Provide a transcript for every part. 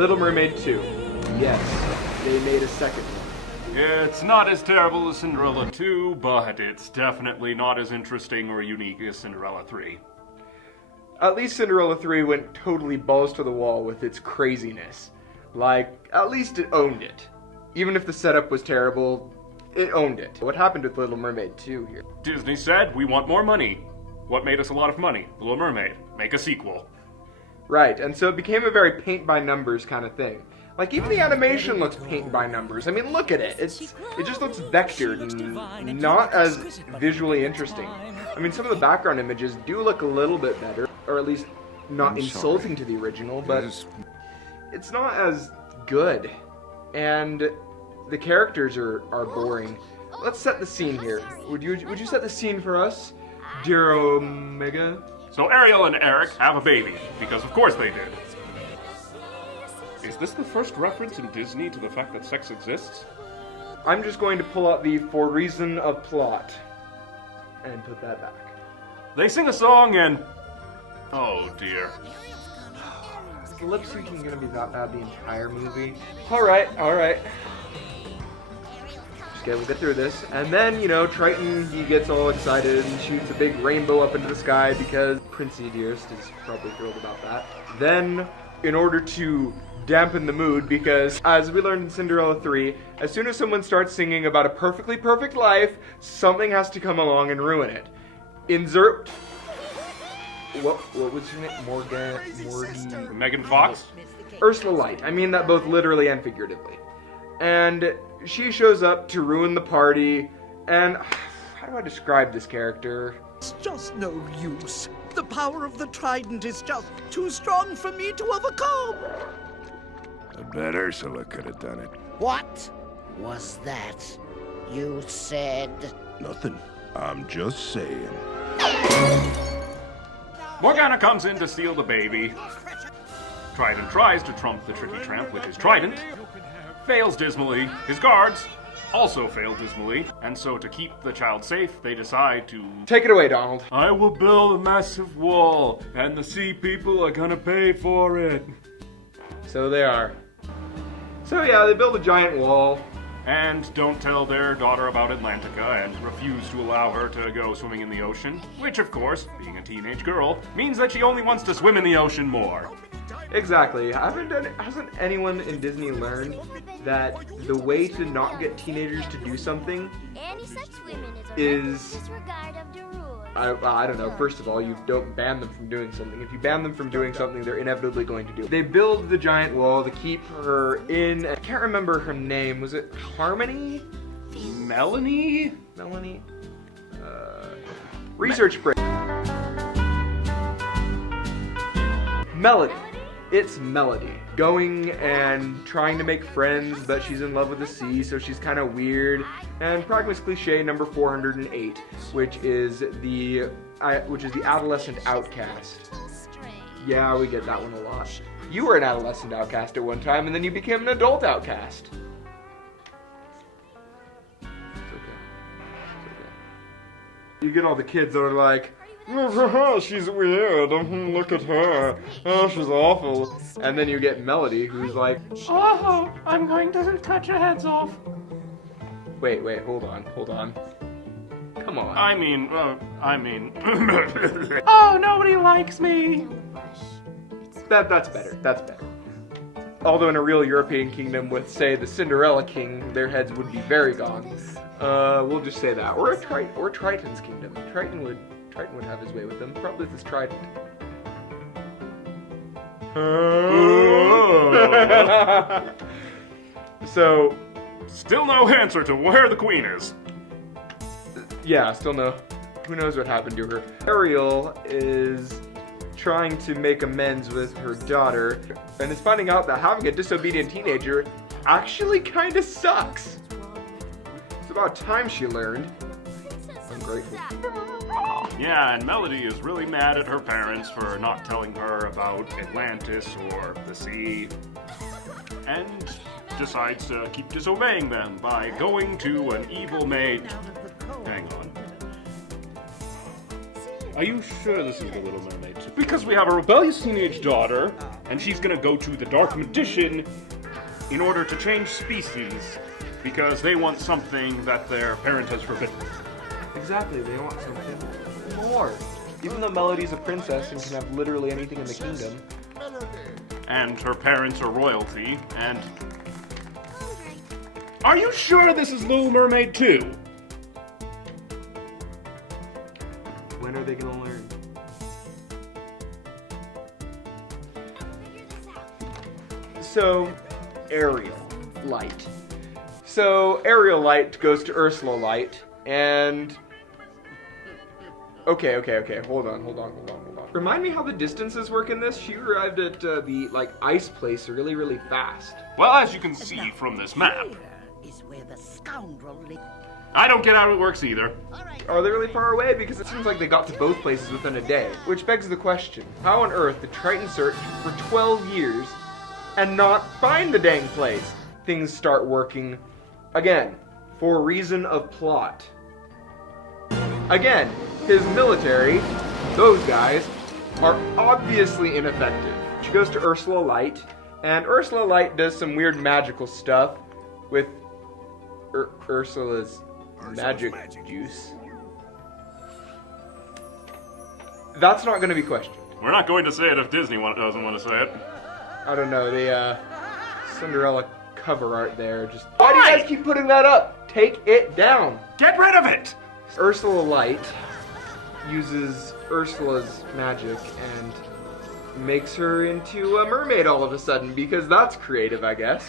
Little Mermaid 2. Yes, they made a second one. It's not as terrible as Cinderella 2, but it's definitely not as interesting or unique as Cinderella 3. At least Cinderella 3 went totally balls to the wall with its craziness. Like, at least it owned it. Even if the setup was terrible, it owned it. What happened with Little Mermaid 2 here? Disney said, we want more money. What made us a lot of money? Little Mermaid. Make a sequel. Right, and so it became a very paint-by-numbers kind of thing. Like, even the animation looks paint-by-numbers. I mean, look at it. It just looks vectored and not as visually interesting. I mean, some of the background images do look a little bit better, or at least not insulting to the original, but it's not as good. And the characters are boring. Let's set the scene here. Would you set the scene for us, dear Omega? So Ariel and Eric have a baby, because of course they did. Is this the first reference in Disney to the fact that sex exists? I'm just going to pull out the For Reason of Plot and put that back. They sing a song and... oh dear. Is the lip syncing going to be that bad the entire movie? Alright. We'll get through this. And then, Triton, he gets all excited and shoots a big rainbow up into the sky because Princey Dearest is probably thrilled about that. Then, in order to dampen the mood, because as we learned in Cinderella 3, as soon as someone starts singing about a perfectly perfect life, something has to come along and ruin it. Insert... What was her name? Morgan... Megan Fox? Ursula Light. I mean that both literally and figuratively. And she shows up to ruin the party, and how do I describe this character? It's just no use. The power of the trident is just too strong for me to overcome. I bet Ursula could have done it. What was that you said? Nothing. I'm just saying. Morgana comes in to steal the baby. Triton tries to trump the tricky tramp with his trident. Fails dismally. His guards also fail dismally. And so to keep the child safe, they decide to... Take it away, Donald. I will build a massive wall, and the sea people are gonna pay for it. So they are. So yeah, they build a giant wall. And don't tell their daughter about Atlantica and refuse to allow her to go swimming in the ocean. Which, of course, being a teenage girl, means that she only wants to swim in the ocean more. Exactly. Hasn't anyone in Disney learned that the way to not get teenagers to do something is... I don't know. First of all, you don't ban them from doing something. If you ban them from doing something, they're inevitably going to do it. They build the giant wall to keep her in... I can't remember her name. Was it Harmony? Melanie? Melanie? Research break. Melody. It's Melody. Going and trying to make friends, but she's in love with the sea, so she's kind of weird. And Pragmus cliche number 408, which is the adolescent outcast. Yeah, we get that one a lot. You were an adolescent outcast at one time, and then you became an adult outcast. It's okay. You get all the kids that are like, she's weird, look at her, oh, she's awful. And then you get Melody, who's like, oh, I'm going to cut your heads off. Wait, hold on. Come on. I mean... oh, nobody likes me. That's better. Although in a real European kingdom with, say, the Cinderella king, their heads would be very gone. We'll just say that. Or Triton's kingdom. Triton would have his way with them. Probably with his trident. So... Still no answer to where the queen is. Yeah, still no. Who knows what happened to her. Ariel is trying to make amends with her daughter and is finding out that having a disobedient teenager actually kind of sucks. It's about time she learned. I'm grateful. Yeah, and Melody is really mad at her parents for not telling her about Atlantis or the sea. And decides to keep disobeying them by going to an evil maid. Hang on. Are you sure this is the Little Mermaid? Because we have a rebellious teenage daughter and she's gonna go to the Dark Magician in order to change species because they want something that their parent has forbidden. Exactly, they want something more. Even though Melody's a princess and can have literally anything in the kingdom. And her parents are royalty, and... Are you sure this is Little Mermaid 2? When are they gonna learn? So, Ariel Light. So, Ariel Light goes to Ursula Light, and... Okay, hold on. Remind me how the distances work in this? She arrived at the, ice place really, really fast. Well, as you can see from this map, Is where the scoundrel lives. I don't get how it works either. Are they really far away? Because it seems like they got to both places within a day. Which begs the question, how on earth did Triton search for 12 years and not find the dang place? Things start working again, for a reason of plot. Again, his military, those guys, are obviously ineffective. She goes to Ursula Light, and Ursula Light does some weird magical stuff with Ursula's magic juice. That's not going to be questioned. We're not going to say it if Disney doesn't want to say it. I don't know, the Cinderella cover art there just... Why do you guys keep putting that up? Take it down. Get rid of it! Ursula Light uses Ursula's magic and makes her into a mermaid all of a sudden, because that's creative, I guess.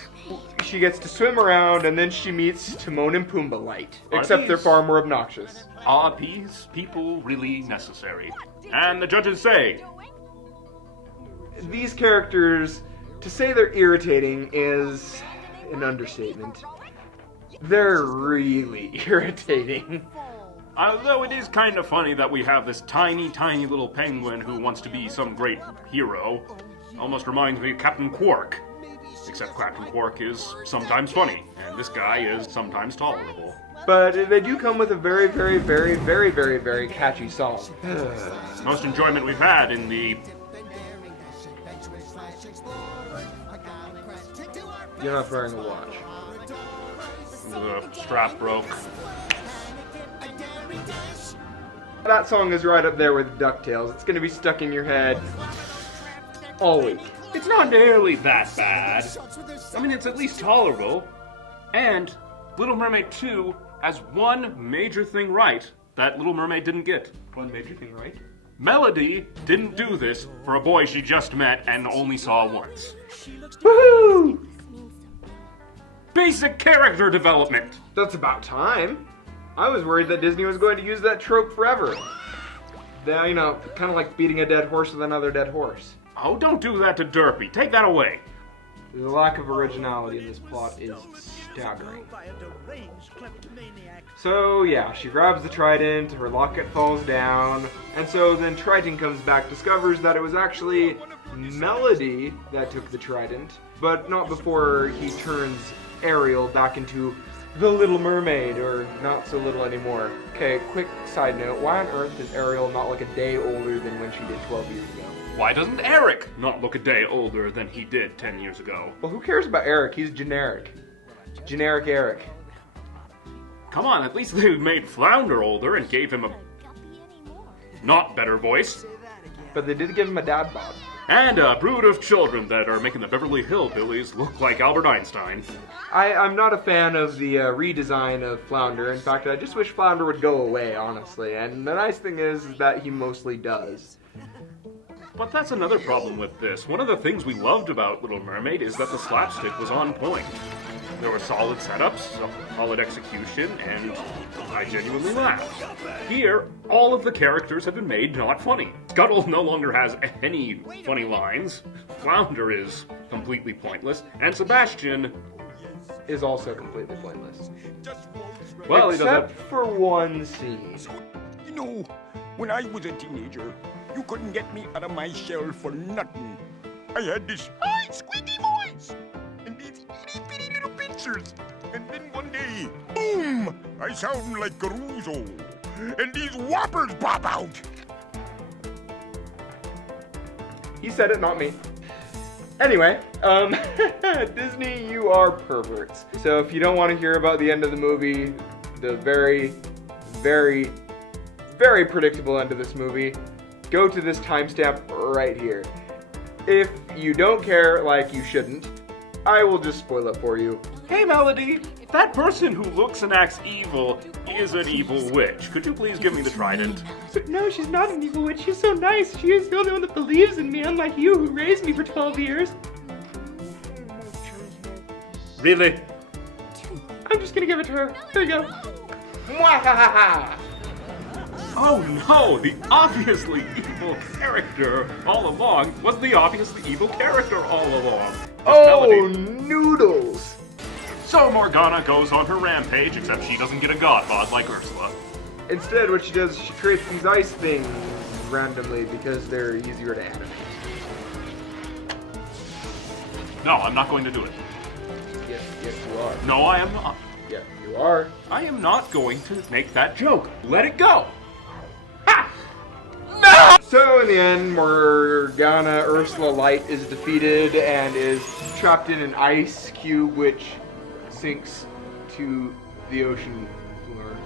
She gets to swim around, and then she meets Timon and Pumbaa Light. Except they're far more obnoxious. Are these people really necessary? And the judges say... These characters, to say they're irritating is an understatement. They're really irritating. Although it is kind of funny that we have this tiny, tiny little penguin who wants to be some great hero. Almost reminds me of Captain Quark. Except Captain Quark is sometimes funny, and this guy is sometimes tolerable. But they do come with a very, very, very, very, very, very catchy song. Most enjoyment we've had in the... You're not wearing a watch. The strap broke. That song is right up there with DuckTales. It's gonna be stuck in your head all week. It's not nearly that bad. I mean, it's at least tolerable. And Little Mermaid 2 has one major thing right that Little Mermaid didn't get. One major thing, right? Melody didn't do this for a boy she just met and only saw once. Woohoo! Basic character development. That's about time. I was worried that Disney was going to use that trope forever. They, you know, kind of like beating a dead horse with another dead horse. Oh, don't do that to Derpy. Take that away. The lack of originality in this plot is staggering. So yeah, she grabs the trident, her locket falls down, and so then Triton comes back, discovers that it was actually Melody that took the trident, but not before he turns Ariel back into the Little Mermaid, or not so little anymore. Okay, quick side note, why on earth is Ariel not like a day older than when she did 12 years ago? Why doesn't Eric not look a day older than he did 10 years ago? Well, who cares about Eric? He's generic. Generic Eric. Come on, at least they made Flounder older and gave him a not better voice. But they did give him a dad bod. And a brood of children that are making the Beverly Hillbillies look like Albert Einstein. I'm not a fan of the redesign of Flounder. In fact, I just wish Flounder would go away, honestly. And the nice thing is that he mostly does. But that's another problem with this. One of the things we loved about Little Mermaid is that the slapstick was on point. There were solid setups, solid execution, and I genuinely laughed. Here, all of the characters have been made not funny. Scuttle no longer has any funny lines, Flounder is completely pointless, and Sebastian Is also completely pointless. well, he doesn't Except have... for one scene. You know, when I was a teenager, you couldn't get me out of my shell for nothing. I had this high squeaky voice and these itty bitty little pictures. And then one day, boom! I sound like Caruso. And these whoppers pop out. He said it, not me. Anyway, Disney, you are perverts. So if you don't want to hear about the end of the movie, the very, very, very predictable end of this movie, go to this timestamp right here. If you don't care, like you shouldn't, I will just spoil it for you. Hey, Melody, that person who looks and acts evil is an evil witch. Could you please give me the trident? But no, she's not an evil witch. She's so nice. She is the only one that believes in me, unlike you who raised me for 12 years. Really? I'm just gonna give it to her. There you go. Mwahaha! Oh no, the obviously evil character all along was the obviously evil character all along. It's Oh, Melody. noodles! So Morgana goes on her rampage, except she doesn't get a god bod like Ursula. Instead, what she does is she creates these ice things randomly because they're easier to animate. No, I'm not going to do it. Yes, you are. No, I am not. Yeah, you are. I am not going to make that joke. Let it go. So in the end, Morgana Ursula Light is defeated and is trapped in an ice cube which sinks to the ocean floor.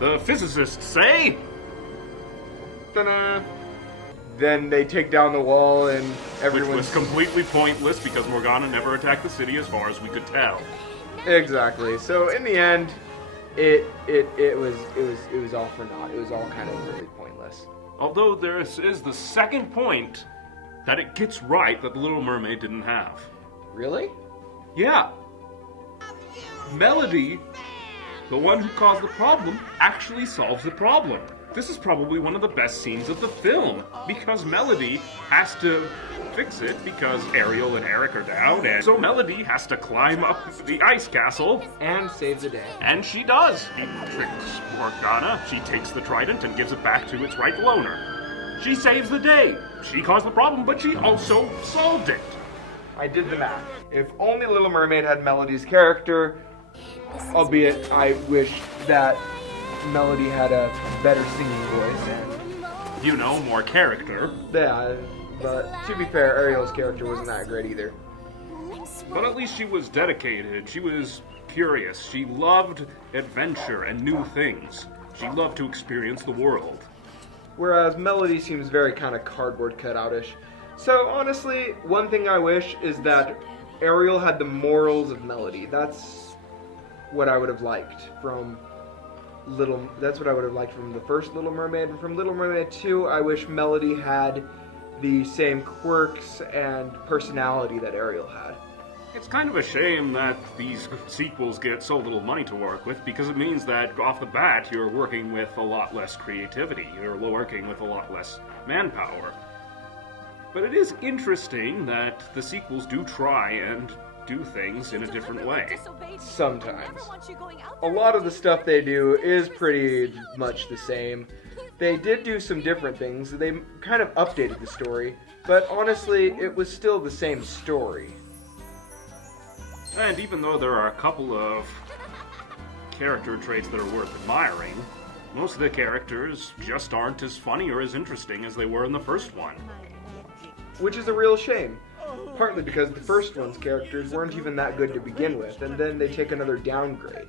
The physicists say. Ta-da! Then they take down the wall and Which everyone's... was completely pointless because Morgana never attacked the city as far as we could tell. Exactly. So in the end, it was all for naught. It was all kind of really pointless. Although there is the second point that it gets right that the Little Mermaid didn't have. Really? Yeah. Melody, the one who caused the problem, actually solves the problem. This is probably one of the best scenes of the film, because Melody has to fix it because Ariel and Eric are down, and so Melody has to climb up the ice castle. And save the day. And she does. She tricks Morgana. She takes the trident and gives it back to its rightful owner. She saves the day. She caused the problem, but she also solved it. I did the math. If only Little Mermaid had Melody's character, albeit I wish that Melody had a better singing voice and You know, more character. yeah, but to be fair, Ariel's character wasn't that great either. But at least she was dedicated. She was curious. She loved adventure and new things. She loved to experience the world. Whereas Melody seems very kind of cardboard cutout-ish. So honestly, one thing I wish is that Ariel had the morals of Melody. That's what I would have liked from that's what I would have liked from the first Little Mermaid. And from Little Mermaid 2, I wish Melody had the same quirks and personality that Ariel had. It's kind of a shame that these sequels get so little money to work with, because it means that off the bat you're working with a lot less creativity. You're working with a lot less manpower. But it is interesting that the sequels do try and do things in a different way. Sometimes. A lot of the stuff they do is pretty much the same. They did do some different things. They kind of updated the story, but honestly, it was still the same story. And even though there are a couple of character traits that are worth admiring, most of the characters just aren't as funny or as interesting as they were in the first one. Which is a real shame. Partly because the first one's characters weren't even that good to begin with, and then they take another downgrade.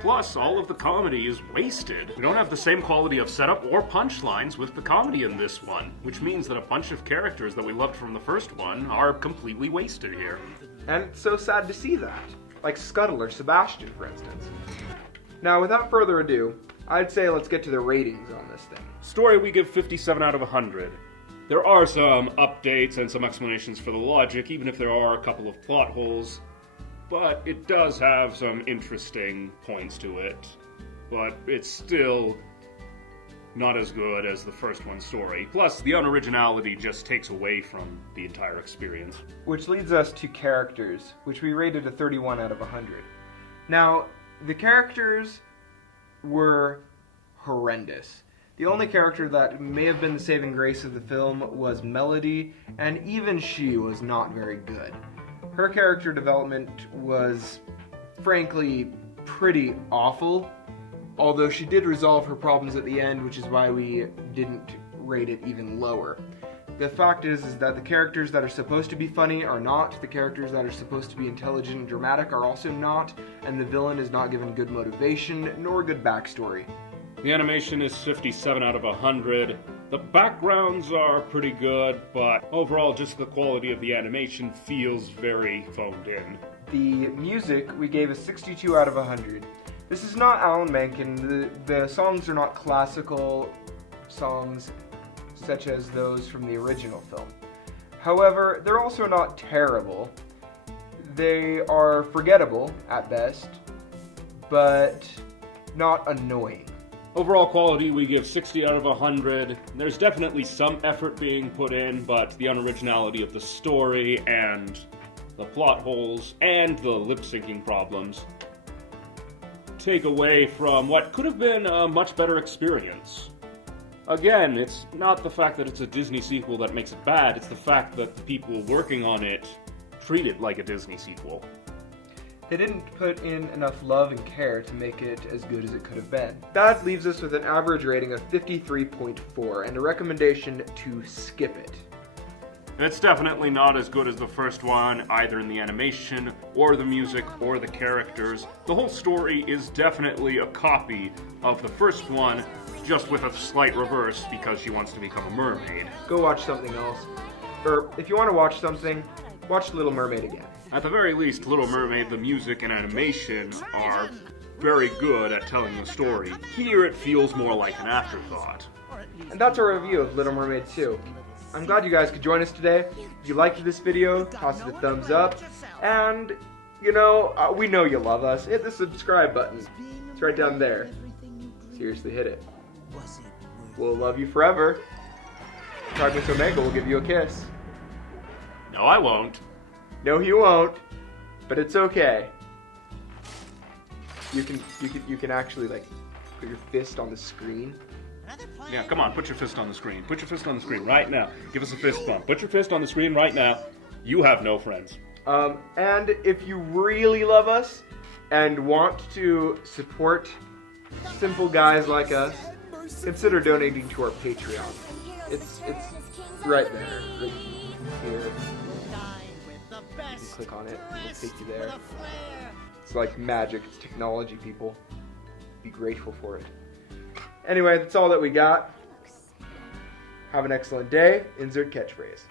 Plus, all of the comedy is wasted. We don't have the same quality of setup or punchlines with the comedy in this one, which means that a bunch of characters that we loved from the first one are completely wasted here. And it's so sad to see that. Like Scuttle or Sebastian, for instance. Now, without further ado, I'd say let's get to the ratings on this thing. Story we give 57 out of 100. There are some updates and some explanations for the logic, even if there are a couple of plot holes. But it does have some interesting points to it. But it's still not as good as the first one's story. Plus, the unoriginality just takes away from the entire experience. Which leads us to characters, which we rated a 31 out of 100. Now, the characters were horrendous. The only character that may have been the saving grace of the film was Melody, and even she was not very good. Her character development was, frankly, pretty awful, although she did resolve her problems at the end, which is why we didn't rate it even lower. The fact is that the characters that are supposed to be funny are not, the characters that are supposed to be intelligent and dramatic are also not, and the villain is not given good motivation nor good backstory. The animation is 57 out of 100. The backgrounds are pretty good, but overall just the quality of the animation feels very phoned in. The music we gave a 62 out of 100. This is not Alan Menken. The songs are not classical songs such as those from the original film. However, they're also not terrible. They are forgettable at best, but not annoying. Overall quality we give 60 out of 100. There's definitely some effort being put in, but the unoriginality of the story and the plot holes and the lip-syncing problems take away from what could have been a much better experience. Again, it's not the fact that it's a Disney sequel that makes it bad, it's the fact that the people working on it treat it like a Disney sequel. They didn't put in enough love and care to make it as good as it could have been. That leaves us with an average rating of 53.4 and a recommendation to skip it. It's definitely not as good as the first one, either in the animation, or the music, or the characters. The whole story is definitely a copy of the first one, just with a slight reverse because she wants to become a mermaid. Go watch something else. Or, if you want to watch something, watch Little Mermaid again. At the very least, Little Mermaid, the music and animation are very good at telling the story. Here it feels more like an afterthought. And that's our review of Little Mermaid 2. I'm glad you guys could join us today. If you liked this video, toss it a thumbs up. And, we know you love us. Hit the subscribe button. It's right down there. Seriously, hit it. We'll love you forever. Pragmus Omega will give you a kiss. No, I won't. No, he won't. But it's okay. You can actually put your fist on the screen. Yeah, come on, put your fist on the screen. Put your fist on the screen right now. Give us a fist bump. Put your fist on the screen right now. You have no friends. And if you really love us and want to support simple guys like us, consider donating to our Patreon. It's right there, right here. You can click on it, it'll take you there. It's like magic, it's technology, people. Be grateful for it. Anyway, that's all that we got. Have an excellent day. Insert catchphrase.